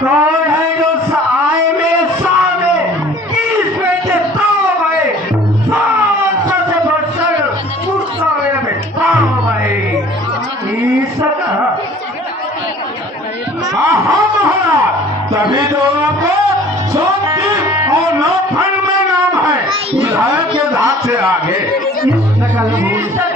कौन है जो आए में सामने किस में से ताव है साथ से बरसर पुरसा में ताव है ईसका हाँ महाराज तभी तो आपको शक्ति और नौफल में नाम है विधायक के धाक से आगे इस शकल